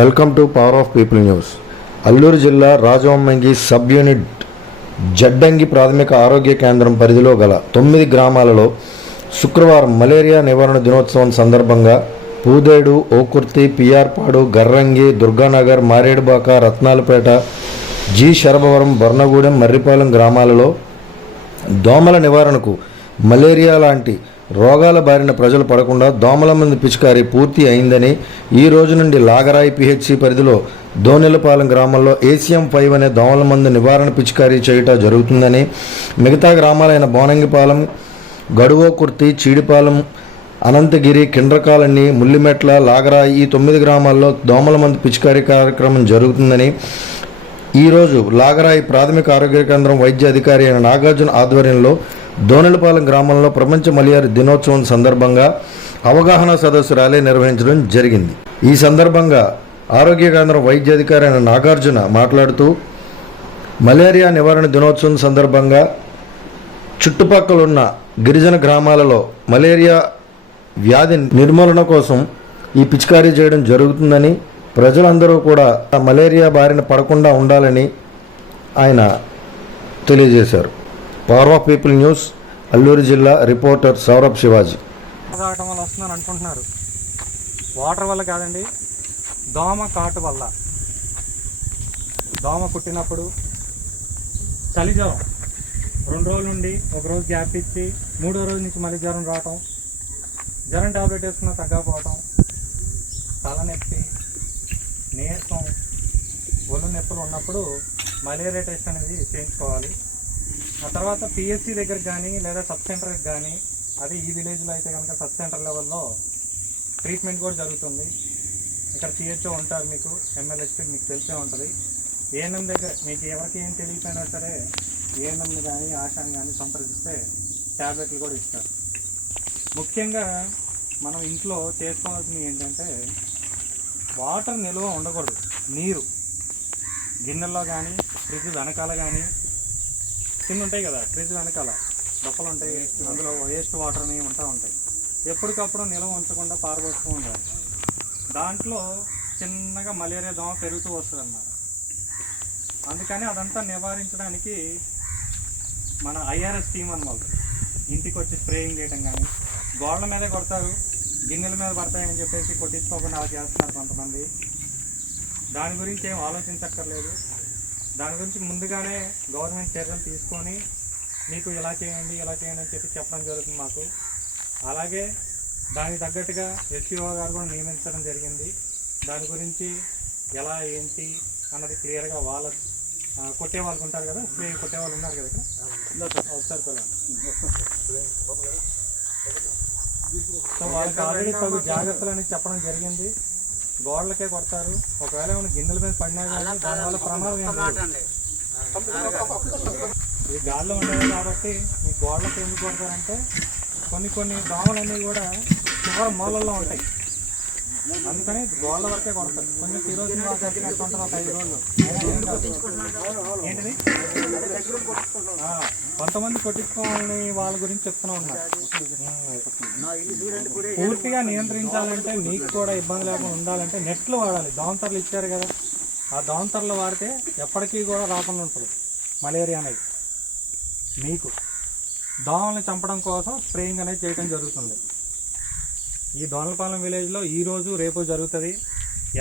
Welcome to Power of People News. Alluri జిల్లా Rajavommangi sub unit Jaddangi ప్రాథమిక ఆరోగ్య కేంద్రం పరిధిలో గల 9 గ్రామాలలో శుక్రవారం మలేరియా నివారణ దినోత్సవం సందర్భంగా పూదేడు, ఓకుర్తి, పిఆర్పాడు, గర్రంగి, దుర్గానగర్, మారేడుబాక, రత్నాలపేట, జి శరభవరం, బొర్నగూడెం, మర్రిపాలెం గ్రామాలలో దోమల నివారణకు మలేరియా లాంటి రోగాల బారిన ప్రజలు పడకుండా దోమల మందు పిచికారీ పూర్తి అయిందని, ఈ రోజు నుండి లాగరాయి పిహెచ్సి పరిధిలో దోనెలపాలెం గ్రామంలో ACM-5 అనే దోమల మందు నివారణ పిచికారీ చేయటం జరుగుతుందని, మిగతా గ్రామాలైన బోనంగిపాలెం, గడువోకుర్తి, చీడిపాలెం, అనంతగిరి, కిండ్రకాలనీ, ముల్లిమెట్ల, లాగరాయి ఈ 9 గ్రామాల్లో దోమల మందు పిచికారీ కార్యక్రమం జరుగుతుందని, ఈరోజు లాగరాయి ప్రాథమిక ఆరోగ్య కేంద్రం వైద్య అధికారి అయిన నాగార్జున ఆధ్వర్యంలో దోనెలపాలెం గ్రామంలో ప్రపంచ మలేరియా దినోత్సవం సందర్భంగా అవగాహన సదస్సు ర్యాలీ నిర్వహించడం జరిగింది. ఈ సందర్భంగా ఆరోగ్య కేంద్రం వైద్య అధికారి అయిన నాగార్జున మాట్లాడుతూ, మలేరియా నివారణ దినోత్సవం సందర్భంగా చుట్టుపక్కలున్న గిరిజన గ్రామాలలో మలేరియా వ్యాధి నిర్మూలన కోసం ఈ పిచికారీ చేయడం జరుగుతుందని, ప్రజలందరూ కూడా మలేరియా బారిన పడకుండా ఉండాలని ఆయన తెలియజేశారు. Power of People News, Alluri జిల్లా, రిపోర్టర్ సౌరభ్ శివాజీ. తాగటం వల్ల వస్తుందని అనుకుంటున్నారు. వాటర్ వల్ల కాదండి, దోమ కాటు వల్ల. దోమ కుట్టినప్పుడు చలి జ్వరం 2 రోజుల నుండి ఒక రోజు గ్యాప్ ఇచ్చి 3వ రోజు నుంచి మళ్ళీ జ్వరం రావటం, జ్వరం టాబ్లెట్ వేసుకున్న తగ్గకపోవటం, తలనొప్పి, నీరసం, ఒళ్ళు నొప్పులు ఉన్నప్పుడు మలేరియా టెస్ట్ అనేది చేయించుకోవాలి. ఆ తర్వాత పిహెచ్సి దగ్గరికి కానీ లేదా సబ్ సెంటర్కి కానీ, అది ఈ విలేజ్లో అయితే కనుక సబ్ సెంటర్ లెవెల్లో ట్రీట్మెంట్ కూడా జరుగుతుంది. ఇక్కడ CHO ఉంటారు, మీకు MLHP మీకు తెలిసే ఉంటుంది. ఏఎన్ఎం దగ్గర మీకు ఎవరికి ఏం తెలియకపోయినా సరే ఏఎన్ఎంని కానీ ఆశాని కానీ సంప్రదిస్తే ట్యాబ్లెట్లు కూడా ఇస్తారు. ముఖ్యంగా మనం ఇంట్లో చేసుకోవాల్సినవి ఏంటంటే, వాటర్ నిల్వ ఉండకూడదు. నీరు గిన్నెల్లో కానీ, ఫ్రిడ్జ్ వెనకాల కానీ, కింద ఉంటాయి కదా ఫ్రిడ్జ్ వెనకాల డొప్పలు ఉంటాయి, అందులో వేస్ట్ వాటర్ అనేవి ఉంటాయి. ఎప్పటికప్పుడు నిల్వ ఉంచకుండా పారబోస్తూ ఉండాలి. దాంట్లో చిన్నగా మలేరియా దోమ పెరుగుతూ వస్తుంది అన్నమాట. అందుకని అదంతా నివారించడానికి మన IRS టీమ్ అన్నమాట ఇంటికి వచ్చి స్ప్రేయింగ్ చేయడం కానీ, గోడల మీదే కొడతారు, గిన్నెల మీద పడతాయని చెప్పేసి కొట్టించుకోకుండా అలా చేస్తున్నారు కొంతమంది. దాని గురించి ఏం ఆలోచించక్కర్లేదు. దాని గురించి ముందుగానే గవర్నమెంట్ చర్యలు తీసుకొని మీకు ఇలా చేయండి అని చెప్పి చెప్పడం జరుగుతుంది మాకు. అలాగే దానికి తగ్గట్టుగా SCO గారు కూడా నియమించడం జరిగింది. దాని గురించి ఎలా ఏంటి అన్నది క్లియర్గా వాళ్ళ కొట్టే వాళ్ళకు ఉంటారు కదా, స్ప్రే కొట్టే వాళ్ళు ఉన్నారు కదా ఒకసారి కదా. సో వాళ్ళకి ఆల్రెడీ తగు జాగ్రత్తలు అనేది చెప్పడం జరిగింది. గోడలకే కొడతారు, ఒకవేళ ఏమైనా గిన్నెల మీద పడినా కానీ దానివల్ల ప్రమాదం ఏంటంటే, ఇది గాల్లో ఉండేది కాబట్టి మీ గోడలకు ఎందుకు కొడతారంటే, కొన్ని దోమలన్నీ కూడా చివరి మూలల్లో ఉంటాయి. అందుకని గోడల వరకే కొడతారు. కొంచెం కిరోసిన్ వాడినట్టు ఉంటుంది ఒక 5 రోజులు. ఏంటిది కొంతమంది కొట్టించుకోవాలని వాళ్ళ గురించి చెప్తూనే ఉన్నారు. పూర్తిగా నియంత్రించాలంటే, మీకు కూడా ఇబ్బంది లేకుండా ఉండాలంటే నెట్లు వాడాలి. దోమతర్లు ఇచ్చారు కదా, ఆ దోమతర్లు వాడితే ఎప్పటికీ కూడా రాకుండా ఉంటుంది మలేరియా అనేది. మీకు దోమల్ని చంపడం కోసం స్ప్రేయింగ్ అనేది చేయడం జరుగుతుంది. ఈ దోనలపాలెం విలేజ్లో ఈరోజు రేపు జరుగుతుంది.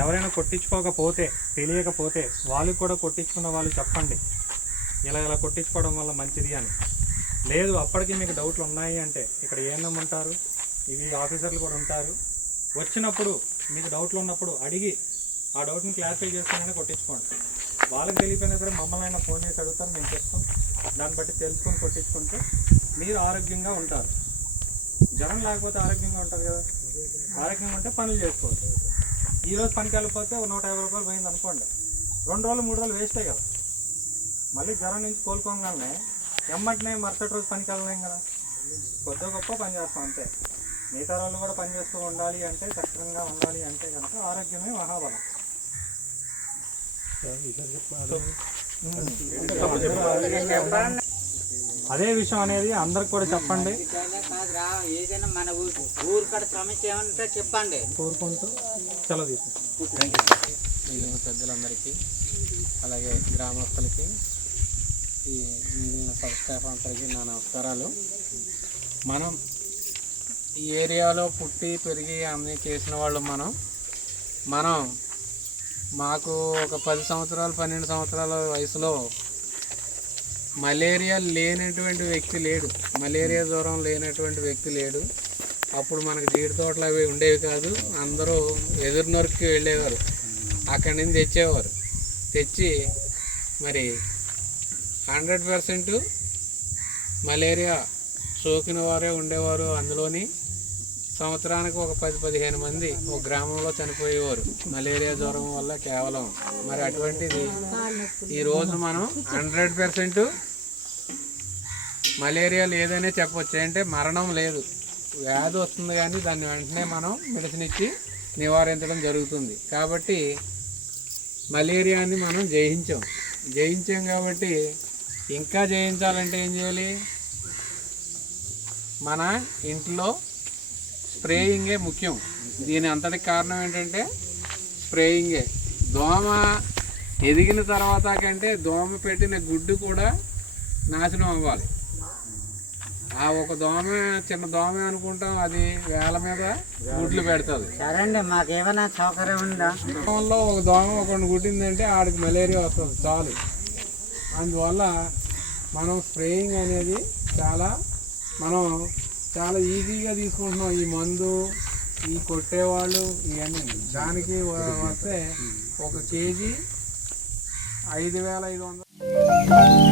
ఎవరైనా కొట్టించుకోకపోతే, తెలియకపోతే వాళ్ళు కూడా కొట్టించుకున్న వాళ్ళు చెప్పండి, ఇలా కొట్టించుకోవడం వల్ల మంచిది అని. లేదు అప్పటికి మీకు డౌట్లు ఉన్నాయి అంటే ఇక్కడ ఏఎన్ఎం ఉంటారు, ఇవి ఆఫీసర్లు కూడా ఉంటారు. వచ్చినప్పుడు మీకు డౌట్లు ఉన్నప్పుడు అడిగి ఆ డౌట్ని క్లారిఫై చేసుకుని కొట్టించుకోండి. వాళ్ళకి తెలియపోయినా సరే మమ్మల్ని అయినా ఫోన్ చేసి అడుగుతారు, మేము చెప్తాం. దాన్ని బట్టి తెలుసుకొని కొట్టించుకుంటే మీరు ఆరోగ్యంగా ఉంటారు. జ్వరం లేకపోతే ఆరోగ్యంగా ఉంటారు కదా. ఆరోగ్యంగా ఉంటే పనులు చేసుకోవచ్చు. ఈరోజు పనికి వెళ్ళిపోతే 150 రూపాయలు పోయింది అనుకోండి, 2 రోజులు 3 రోజులు వేస్టే కదా. మళ్ళీ జ్వరం నుంచి కోలుకోగానే ఎమ్మటినే మరుసటి రోజు పనికి వెళ్ళలేం కదా. కొద్దిగా గొప్ప పని చేస్తాం అంతే. మిగతా రోజులు కూడా పని చేస్తూ ఉండాలి అంటే, చక్కగా ఉండాలి అంటే కనుక ఆరోగ్యమే మహాబలం. అదే విషయం అనేది అందరికి కూడా చెప్పండి. ఏదైనా మన ఊరు కాడ సమస్య ఏమంటే చెప్పండి. కోరుకుంటూ సెలవు తీసుకుంటాం. మిగిలిన పెద్దలందరికీ అలాగే గ్రామస్తులకి ఈ మిగిలిన సబ్ స్టాఫ్ అందరికీ నా నమస్కారాలు. మనం ఈ ఏరియాలో పుట్టి పెరిగి అన్నీ చేసిన వాళ్ళు మనం మాకు ఒక 10 సంవత్సరాలు 12 సంవత్సరాల వయసులో మలేరియా లేనటువంటి వ్యక్తి లేడు, మలేరియా జ్వరం లేనటువంటి వ్యక్తి లేడు. అప్పుడు మనకు జీడి తోటలు అవి ఉండేవి కాదు, అందరూ ఎదురు నొరికి వెళ్ళేవారు, అక్కడి నుంచి తెచ్చేవారు. తెచ్చి మరి 100% మలేరియా సోకిన వారే ఉండేవారు. అందులోని సంవత్సరానికి ఒక 10-15 మంది ఒక గ్రామంలో చనిపోయేవారు మలేరియా జ్వరం వల్ల కేవలం. మరి అటువంటిది ఈరోజు మనం 100% మలేరియా లేదనే చెప్పొచ్చు. అంటే మరణం లేదు, వ్యాధి వస్తుంది కానీ దాన్ని వెంటనే మనం మెడిసిన్ ఇచ్చి నివారించడం జరుగుతుంది. కాబట్టి మలేరియాని మనం జయించాం కాబట్టి ఇంకా జయించాలంటే ఏం చేయాలి? మన ఇంట్లో స్ప్రేయింగే ముఖ్యం. దీని అంతటి కారణం ఏంటంటే స్ప్రేయింగే. దోమ ఎదిగిన తర్వాత కంటే దోమ పెట్టిన గుడ్డు కూడా నాశనం అవ్వాలి. ఆ ఒక దోమ చిన్న దోమ అనుకుంటాం, అది వేల మీద గుడ్లు పెడుతుంది. సరే అండి, మాకేమైనా సౌకర్యం ఉందా? దోమలో ఒక దోమ ఒకటి గుట్టిందంటే ఆడికి మలేరియా వస్తుంది చాలు. అందువల్ల మనం స్ప్రేయింగ్ అనేది మనం చాలా ఈజీగా తీసుకుంటున్నాం. ఈ మందు ఈ కొట్టేవాళ్ళు ఇవన్నీ దానికి వస్తే 1 కేజీ 5,500